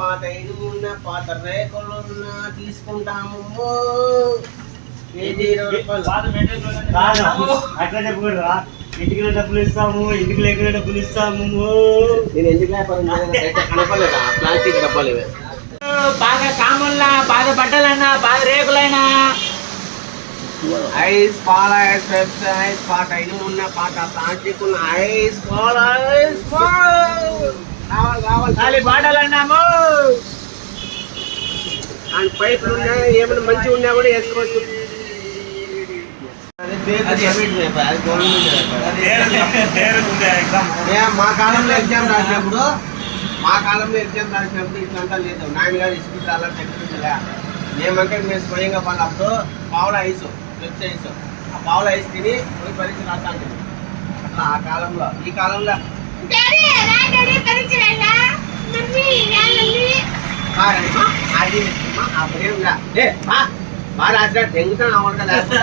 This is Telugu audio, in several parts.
పాత ఇనుమున్న పాత రేకులున్న తీసుకుంటాము. అట్లా చెప్పకూడదా? ఇంటికి డబ్బులు ఇస్తాము, ఇంటికి లేకుండా డబ్బులు ఇస్తాము. నేను ఎందుకు కనపడలేదా ప్లాస్టిక్ డబ్బాలు ఇవే. బాగా సామాన్లా, బాగా బట్టలన్నా, బాగా రేకులైనా, ఐస్ పాల ఐస్ పెప్సీ ఐస్ పాత ఇనుమున్న పాత ప్లాస్టిక్ ఉన్న ఐస్ పాల ఐస్ కావాలి. ఖాళీ బాటలు అన్నాము. అండ్ పైపులు ఉన్నాయి, ఏమైనా మంచిగా ఉన్నా కూడా వేసుకోవచ్చు. మా కాలంలో ఎగ్జామ్ రాసినప్పుడు ఇట్లంతా లేదు. నాయన గారు ఇసుకు చాలా చెప్తుందిలే. మేమంటే మేము స్వయంగా పడినప్పుడు పావుల ఐసు పెప్సీ ఐస్, ఆ పావుల ఐస్ తిని పోయి పరీక్ష రాస్తాను. అట్లా ఆ కాలంలో. ఈ కాలంలో బాగా రాసినా దెంగుతాను అవ్వక లేకపోతే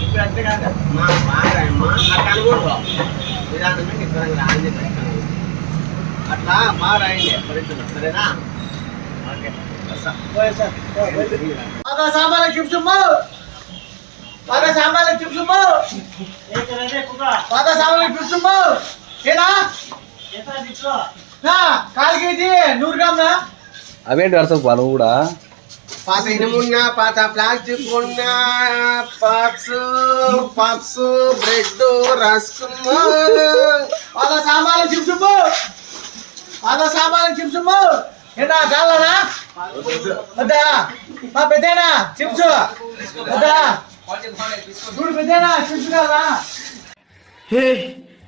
ఇప్పుడు అంతే కాదు. బాగా అమ్మా అట్లా అనుకోడు విధానంగా నిజంగా రాయింది అట్లా బాగా రాయండి పరీక్షలు. సరేనా? ఓకే సామాన్లు చూపుమో, బాగా సామాన్లు చూపుమో, బాగా సామాన్లు చూపుమో. ఏనా కాల్ కేజీ 100 గ్రాములా? అవేంటి వరుసకు పాలు కూడా పాత ఇనుమున్నా పాత ప్లాస్టిక్ ఉన్న పప్స్ బ్రెడ్ రస్క్ బాగా సామాన్లు చూపుమో, బాగా సామాన్లు చూపుమో. ఏనా కాలనా వద్దా? మా పెద్దనా చిప్స్ వద్దా? చూడు పెద్దనా చిప్స్ కావాలా?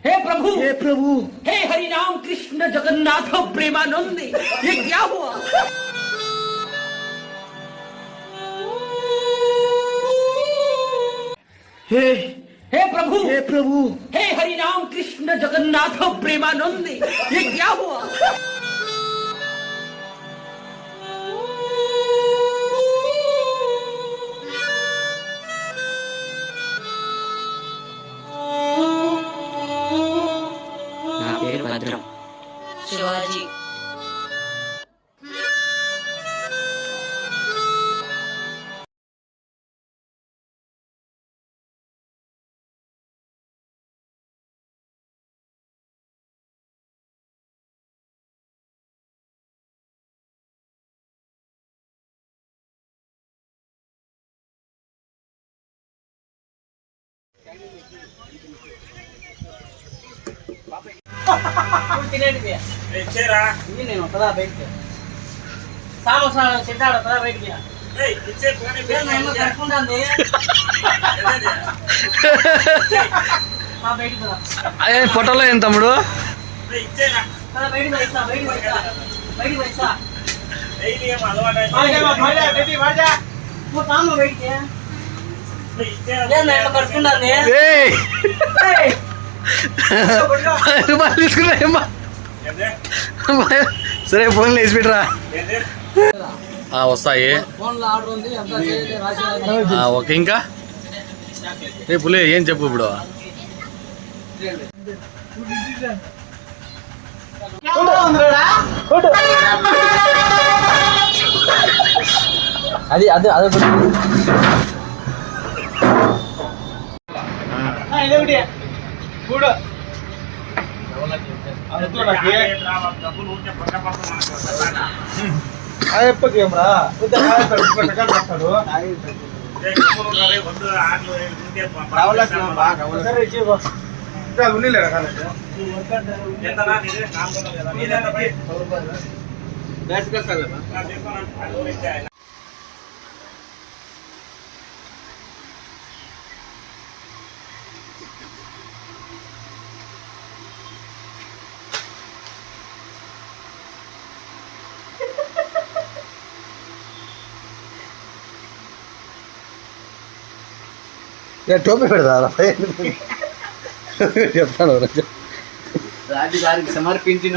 हे प्रभु, हे हरि राम कृष्ण जगन्नाथ प्रेमानंद, ये क्या हुआ? हे प्रभु, हे हरि राम कृष्ण जगन्नाथ प्रेमानंद, ये क्या हुआ? భద్రం శివాజీ. తినేది నేను పదా బయటికి సామోసాలు తింటాడు పదా బయటికి కట్టుకుంటుంది. బయటికి పదా ఫోటోలో ఏం తమ్ముడు? బయటికి వస్తా, బయటికి వస్తా, బయటికి వస్తా. బయటికి కట్టుకుంటుంది. రూపాయలు తీసుకున్నాయమ్మా. సరే ఫోన్లో వేసి పెట్టరా. వస్తాయి. ఓకే. ఇంకా పులే ఏం చెప్పు ఇప్పుడు? అది అదే అదే చెప్పకేమ్రా ఉన్నిలే రకాల టోపీ పెడతా చెప్తాను. రాజుగారికి సమర్పించిన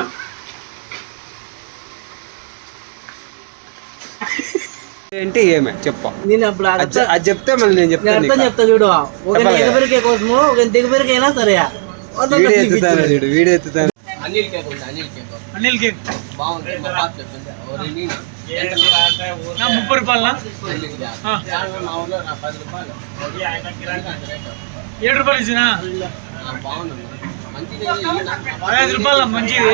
ఏంటి ఏమే చెప్ప. నేను అప్పుడు అది చెప్తే మళ్ళీ నేను చెప్తాను. చెప్తా చూడు. ఒక ఎగబెరికే కోసము, ఒక దిగబెరికైనా సరే వీడియో ఎత్తుతాను. అన్ని అనిల్ కేక్ ఉంది, అనిల్ కేక్ అనిల్ కేక్ బాగుంది. మా పాప చెప్తుంది ఎంత 30 రూపాయల మా ఊళ్ళో 10 రూపాయలు 7 రూపాయలు ఇచ్చినా బాగుంది. మంచిది 5 రూపాయల మంచిది.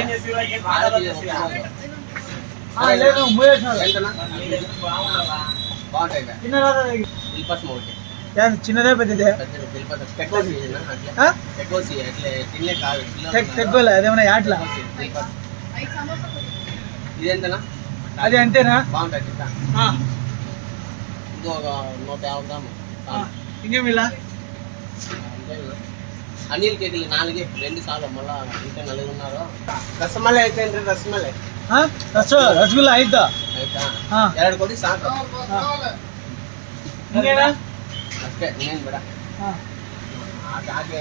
బాగుంటాయి. ఒకటి చిన్నదే పెద్దదే తెగ్గోలే అదేమన్నా యాట్లా ఇదేంటనా అది అంతేనా? బాగుంటాయి. ఇది ఒక 150 గ్రాములు. ఇంకేమిలా అనిల్ కేకులు 4 2 సార్లు మళ్ళా ఇంకా 4 ఉన్నారు. రసమలై అయితే రసమలై రసగుల్లా అయితా ಆಯ್ತಾ 2 ಕೊಡಿ ಸಾಕು ఇంకేనా ಅಷ್ಟೇ ಇನ್ನೇನು ಬೇಡ ಹಾಗೆ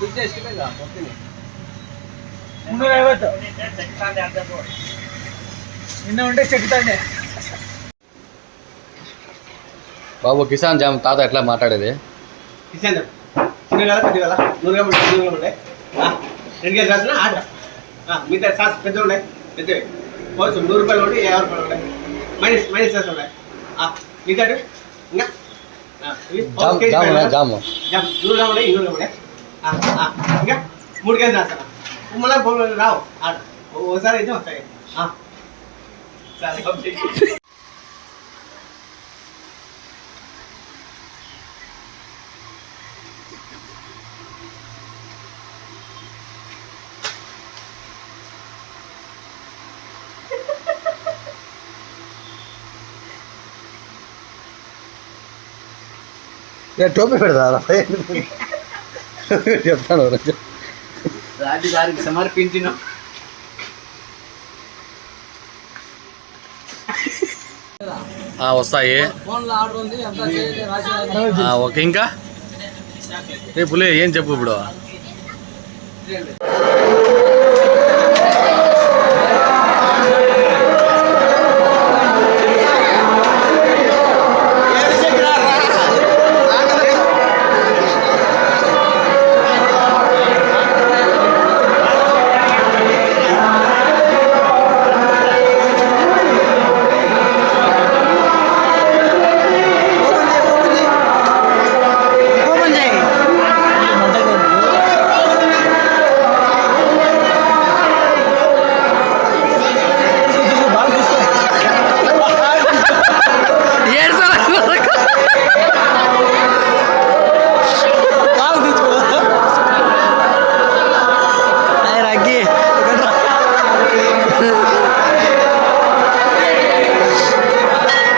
ದುಡ್ಡು ಎಷ್ಟು ಬೇಗ ಕೊಡ್ತೀನಿ 350 నిన్న ఉంటే చెప్తాండే బాబు కిసాన్ జామ్ తాత ఎట్లా మాట్లాడేది? కిసాన్ చిన్నగా పెద్దగా 100 గ్రాములు 200 గ్రాములు 2 కేజీ రాసిన ఆట మిగతా సాస్ పెద్ద ఉన్నాయి పెద్దవి కొంచెం 100 రూపాయలు ఉండి 50 రూపాయలు ఉన్నాయి మైనస్ సాస్ ఉన్నాయి మిగతా ఇంకా జాము 100 గ్రాములు 200 గ్రాములు ఇంకా 3 కేజీ రాస్తాను మళ్ళీ రావు ఆట ఓసారి అయితే వస్తాయి సరే టోపీ పెడతా చెప్తాను రాజుగారికి సమర్పించిన వస్తాయి. ఓకే ఇంకా పులే ఏం చెప్పు ఇప్పుడు?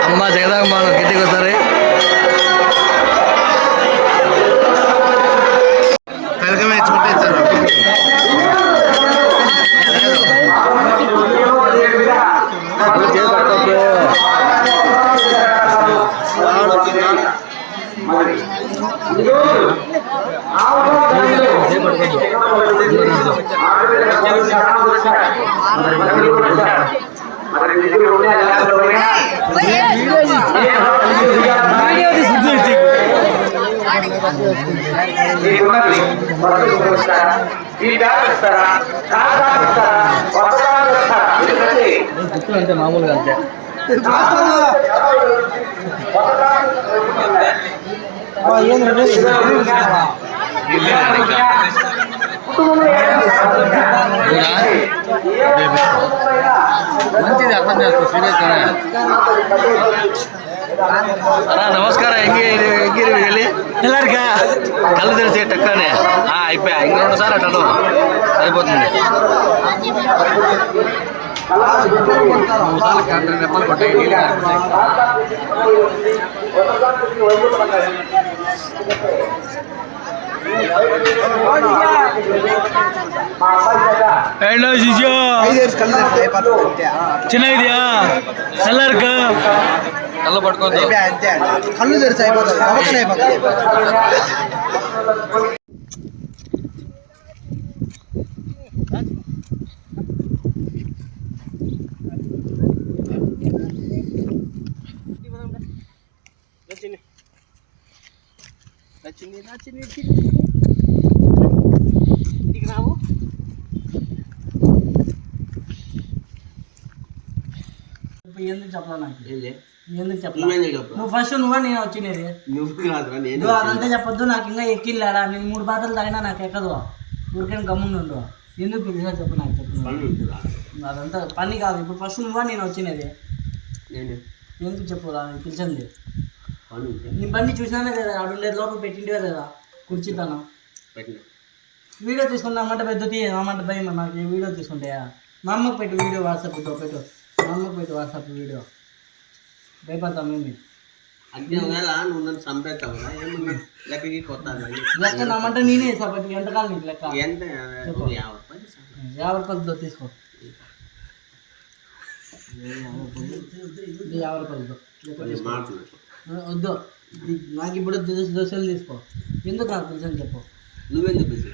అమ్మ జగదాంబ గట్టికి వస్తారు. కలకమే ఇచ్చుకుంటే ఇచ్చారు. అంటే మామూలుగా అంతే మంచిది అర్థం చేసుకో సీరియస్ నమస్ಕಾರ ಹೆಂಗಿರಿ ಹೇಳಿ ಎಲ್ಲಾರ್ಗ కళ్ళు తెరిచే టక్కనే అయిపోయా ఇంక 2 సార్లు అట్టడం సరిపోతుంది. 3 సార్లు 100 రూపాయలు కొట్టాయి. ಚೆನ್ನಾಗಿದ್ಯಾ ಎಲ್ಲಾರ್ಗ కళ్ళు పట్టుకోవద్దు. కళ్ళు తెరిచి అయిపోతుంది ఇంటికి రావు ఎందుకు చెప్పలా నాకు ఏంది ఎందుకు చెప్పలా నువ్వేంది చెప్పు నువ్వు ఫస్ట్ నువ్వా నేను వచ్చినది నువ్వు కాదురా నేను నువ్వు అదంతా చెప్పొద్దు నాకు ఇంకా ఎక్కిల్లాడా నేను 3 బాటలు తాగినా నాకు ఎక్కదు ఊరికైనా గమ్మున ఉండు ఎందుకు పిలిచినా చెప్పు నాకు చెప్పు పని ఉంటుందా అదంతా పని కాదు ఇప్పుడు ఫస్ట్ నువ్వా నేను వచ్చినది నేను ఎందుకు చెప్పు రా పిలిచింది పని ఉంటే నీ బండి చూసినానే లేదా ఆడు ఉండేది లోపల పెట్టిండే లేదా కూర్చుతాను పెట్టిన వీడియో తీసుకున్నామంటే పెద్ద తీయమంటే భయం నాకు ఈ వీడియో తీసుకుంటే మా అమ్మకి పెట్టు వీడియో వాట్సాప్లో పెట్టు మా అమ్మకి పెట్టు వాట్సాప్ వీడియో భయపడతాం మేము అంటే ఒకవేళ నువ్వు నన్ను చంపేస్తావు ఏమన్నా లెక్కకి కొత్త లెక్క నమ్మంటే నేనే సపటి ఎంతకాలం నీకు లెక్క ఎంత 50 50 తీసుకో 50 మాట్లాడు వద్దు నాకు ఇప్పుడు దోశలు తీసుకో ఎందుకు నాకు తెలుసని చెప్పు నువ్వెందుకు బిజీ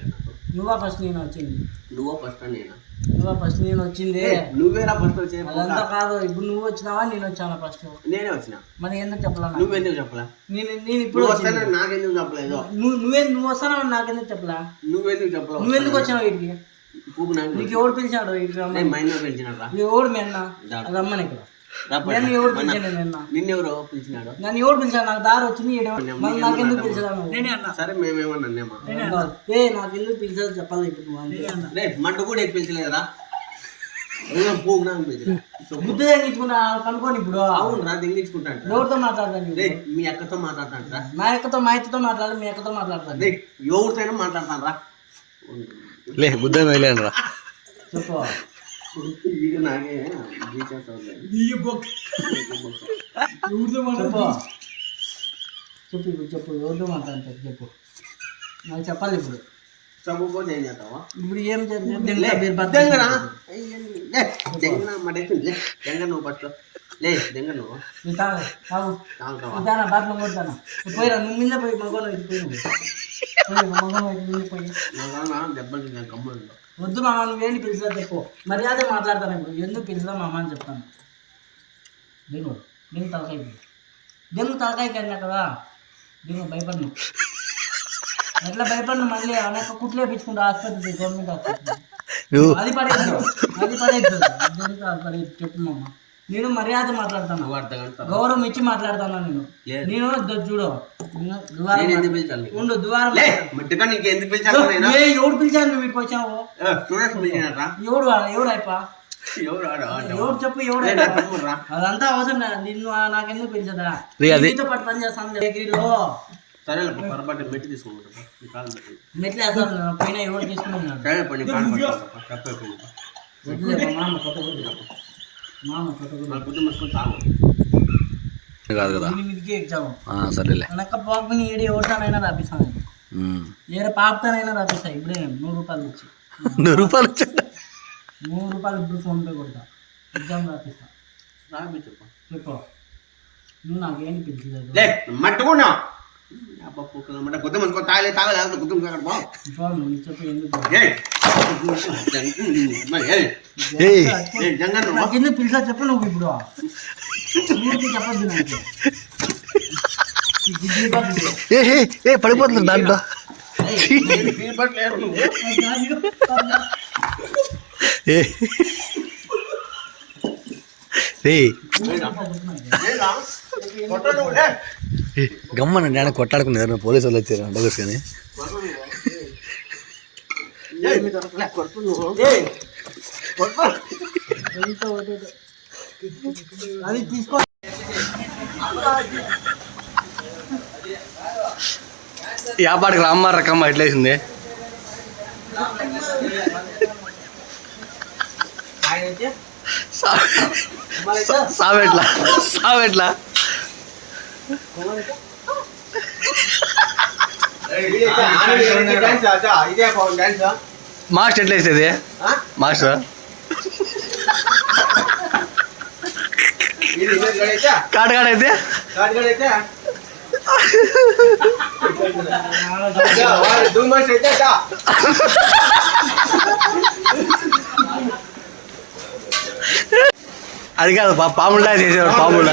నువ్వా ఫస్ట్ నేను వచ్చింది నువ్వు ఫస్ట్ నేనా నువ్వా ఫస్ట్ నేను వచ్చింది నువ్వేరా ఫస్ట్ వచ్చే అదంతా కాదు ఇప్పుడు నువ్వు వచ్చినావా నేను వచ్చాను ఫస్ట్ నేనే వచ్చిన మరి ఎందుకు చెప్పలా నాకు? నువ్వెందుకు చెప్పలా నేను ఇప్పుడు వస్తాను నాకెందుకు చెప్పలేదు నువ్వు వస్తావు నాకెందుకు చెప్పలా నువ్వెందుకు చెప్పలేదు నువ్వెందుకు వచ్చినావు వీటికి పూకు నాకు నీకు ఎవడు పిలిచాడు వీటికి నేను మైండ్ పిలిచినాడు ఎవడు మెన్న అది అమ్మని ఇక్కడ నన్ను ఎవడు పిలిచాను నిన్న నిన్నెవరో పిలిచినాడు నన్ను ఎవడు పిలిచాడు నాకు దారి వచ్చింది మళ్ళీ నాకెందుకు పిలిచదా నువ్వు సరే మేమేమన్నా అన్నేమా నాకెందుకు పిలిచాడు చెప్పాలి ఇప్పుడు నువ్వు అంతే. రే మంట కూడా ఎక్కువ పిలిచలేదురా పూకు నాకు పిలిచిన బుద్ధి తగ్గించుకుంటా కనుక్కోని ఇప్పుడు అవును రా దింగించుకుంటాను ఎవరితో మాట్లాడతాను రే మీ అక్కతో మాట్లాడతాను రా మా అక్కతో మా అక్కతో మాట్లాడాలి మీ అక్కతో మాట్లాడతాను రే ఎవరితోనైనా మాట్లాడతాను రా లే బుద్ధ వెళ్ళాను రా చెప్పు ಈಗ ನಾಗೆ చెప్పు ఇప్పుడు చెప్పు ఎవరితో మాట్లాడతారు చెప్పు నాకు చెప్పాలి ఇప్పుడు చంపకపోతే ఏం చేస్తావా ఇప్పుడు ఏం దెంగ నువ్వు ఫస్ట్ లే దెంగ నువ్వు తాగుతానా బాత్రూమ్ కొడతానా పోయిరా నువ్వు మీద పోయి మగోన పోయి మగోన పోయి దెబ్బలు గమ్ములు వద్దు మామ నువ్వేంటి పిలిచినా చెప్పు మర్యాద మాట్లాడతాను ఇప్పుడు ఎందుకు పిలిచినా మామ అని చెప్తాను దిగు తలకాయకి అన్నా కదా దిగు భయపడను ఎట్లా భయపడను మళ్ళీ అనేక కుట్లు వేయించుకుంటా ఆసుపత్రి గవర్నమెంట్ ఆసుపత్రి అది పడేది అది చెప్పు మామ నేను మర్యాద మాట్లాడతాను గౌరవం ఇచ్చి మాట్లాడతాను నేను చూడు ఉండు ద్వారం ఎవడు పిలిచాను నువ్వు వీటికి వచ్చావు ఎవడు అయిపా ఎవడు చెప్పు ఎవడు అదంతా అవసరం నిన్ను నాకెందుకు పిలిచదా నీతో పాటు పని చేస్తాను డిగ్రీలో మెట్లు వేస్తాను పైన ఎవరు తీసుకున్నాను కాదు కదా మీదికి ఎగ్జామ్ సరేలే వెనక పాపని ఏడు ఎవరితోనైనా రాపిస్తాను వేరే పాపతోనైనా రాపిస్తాను ఇప్పుడే 100 రూపాయలు ఇచ్చి 100 రూపాయలు 100 రూపాయలు ఇప్పుడు ఫోన్పే కొడతా ఎగ్జామ్ రాపిస్తా చెప్పు నువ్వు నాకేంటి పిలిచలేదు మట్టుకున్నా గుద్ద మనసుకో తాగలే గుద్దు చెప్పు ఎందుకు నాకెందుకు పిలిచా చెప్పు నువ్వు ఇప్పుడు చెప్పద్దు నాకు పడిపోతుంది దాంట్లో గమ్మన నేను కొట్లాడుకున్నారు పోలీసు వాళ్ళు వచ్చారు డోగర్స్ కానీ అది తీసుకో యాపాడికి రామ్మ రకమ్మ ఎట్లేసింది సావెట్లా మాస్టర్ ఎట్లా వేసేది మాస్టర్ కాటగాడైతే అది కాదు పాముల్లా చేసేవాడు పాముల్లా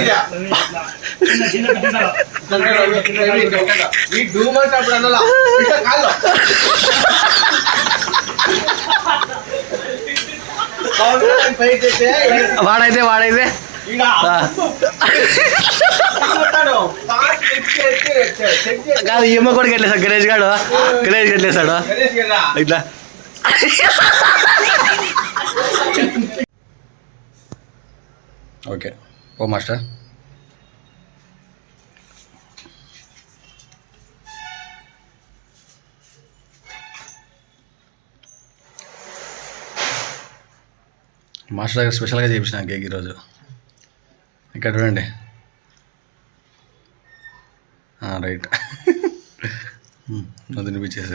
వాడైతే ఇక చూస్తాడు. పార్ట్ చెక్ కాదు ఈ అమ్మ కూడా కట్టేసాడు గణేష్ గాడు గణేష్ కట్టేసాడు గణేష్ కదా ఇట్లా ఓకే ఓ మాస్టర్ మాస్టర్ దగ్గర స్పెషల్గా చేయించిన కేక్ ఈరోజు ఇక్కడ చూడండి రైట్ నువ్వు తినిపించేసి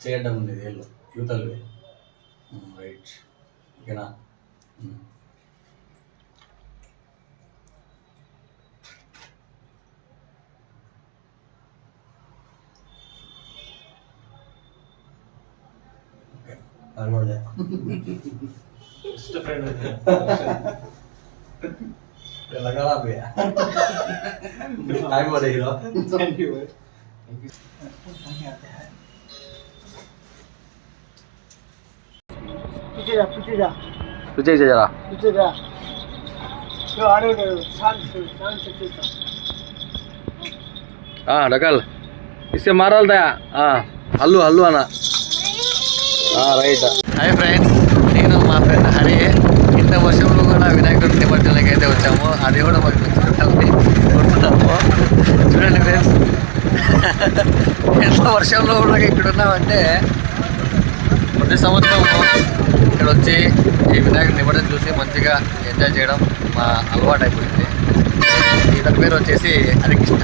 చేయడం ఉంది ఏళ్ళు యువతలు రైట్ ఓకేనా लगा भैया टाइम हो रही हो थैंक यू तुझे जरा हाँ डकल इससे मारल था हाँ हल्लू हल्लू आना రైట్ హాయ్ ఫ్రెండ్స్ నేను మా ఫ్రెండ్ హరి ఇంత వర్షంలో కూడా వినాయకుడి నిమజ్జనానికి అయితే వచ్చాము అది కూడా మాకు గుర్తున్నాము చూడండి ఫ్రెండ్స్ ఎంత వర్షంలో కూడా ఇక్కడ ఉన్నామంటే ప్రతి సంవత్సరం ఇక్కడ వచ్చి ఈ వినాయకుడి నిమజ్జనం చూసి మంచిగా ఎంజాయ్ చేయడం మా అలవాటు అయిపోయింది ఇతని పేరు వచ్చేసి హరికృష్ణ